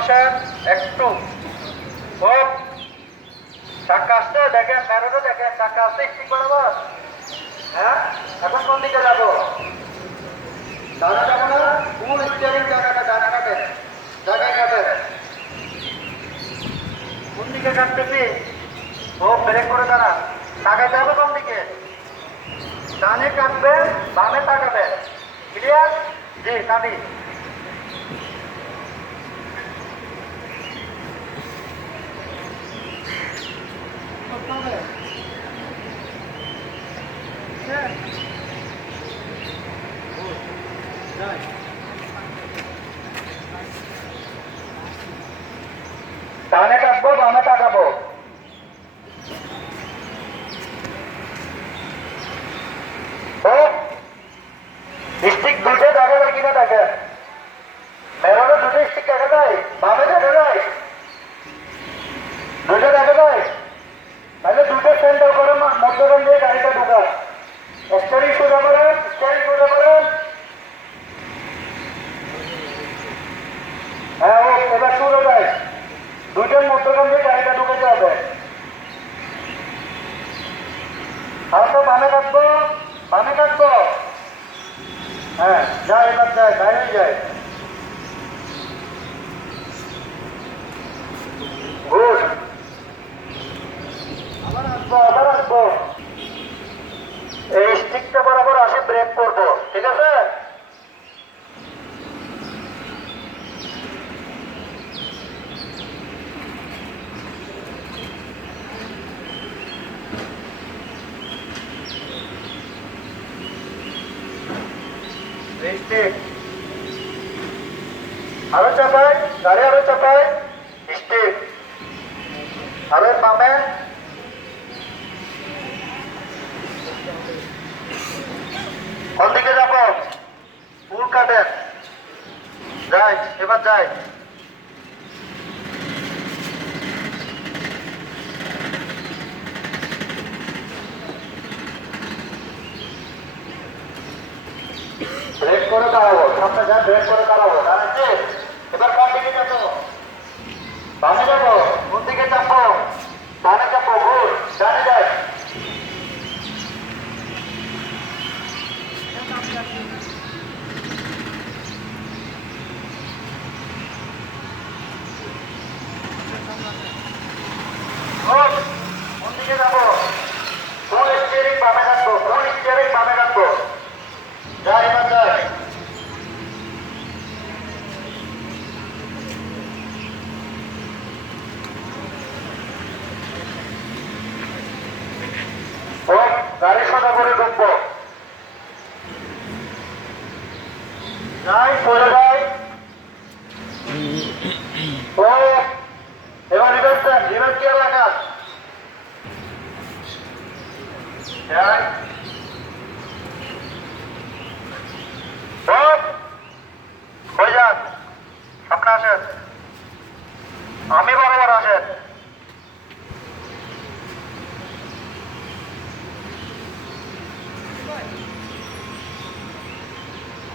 আসেন একটু ও চাকা আসছে দেখেন মেরোটা দেখেন চাকা আসছে স্টিক বরাবর হ্যাঁ? এখন কোন দিকে যাব? ডানা যাব না ফুল স্টিয়ারিং জায়গাটা জায়গায় কাটে কোন দিকে কাটতেছি ও, ব্রেক করে দাঁড়া। তাকাইতে হবে কোন দিকে। ডানে কাটবে, বামে তাকাবে। ক্লিয়ার জি কাটি ডানে কাটবো বামে তাকাবো স্টিক দুটো যায় কিনা দেখে মেরোনো দুটো স্টিক দেখা যায় বামে দেখা যায় দুটো দেখা যায় তাহলে দুটো সেন্টার করে মা- মধ্যখান দিয়ে গাড়িটা ঢোকা স্টারিং সোজা করেন স্টারিং সোজা করেন হ্যাঁ ও এবার চলে যায় দুইটার মধ্যখান দিয়ে ঢুকাতে হবে হালকা বামে কাটবো বামে কাটবো হ্যাঁ যা এবার যায় বাইরে যায় স্টিক আরও চাপায় গাড়ি আরও চাপায় স্টিক আরও পামে কোন দিকে যাব? ফুল কাটেন যাই, এবার যাই ব্রেক করে দাঁড়াবো, সামনে যা ব্রেক করে দাঁড়াবো দাঁড়াচ্ছে এবার কোন দিকে যাব বামে যাব, কোন দিকে চাপবো ডানে চাপবো ভুল, ডানে যাই. কোন দিকে যাব ফুল স্টিয়ারিং বামে রাখব ফুল স্টিয়ারিং বামে রাখব যাই এবার যাই ও গাড়ি সোজা করে ঢুকবো। নাই চলে যাই। ও এবার রিভার্স দেন রিভার্স গিয়ার লাগান যাই ও হয়ে যান সামনে আসেন আমি বরাবর আসেন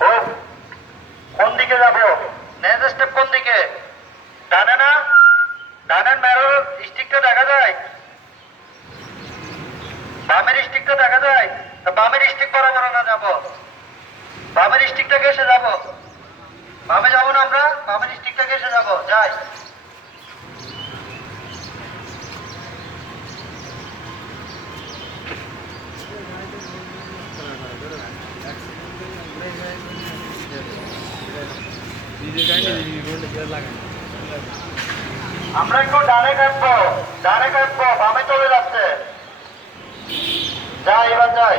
ও কোন দিকে যাব। নেক্সট স্টেপ কোন দিকে? ডানে না? ডানের ম্যারোর স্টিকটা দেখা যায়। বামের স্টিকটা দেখা যায়। তা বামের স্টিক বরাবর না যাব। বামের স্টিকটা এসে যাব। বামে যাব না আমরা? বামের স্টিকটা এসে যাব। যাই। আমরা একটু ডানে কাটবো ডানে কাটবো বামে চলে যাচ্ছে। যাই এবার যাই।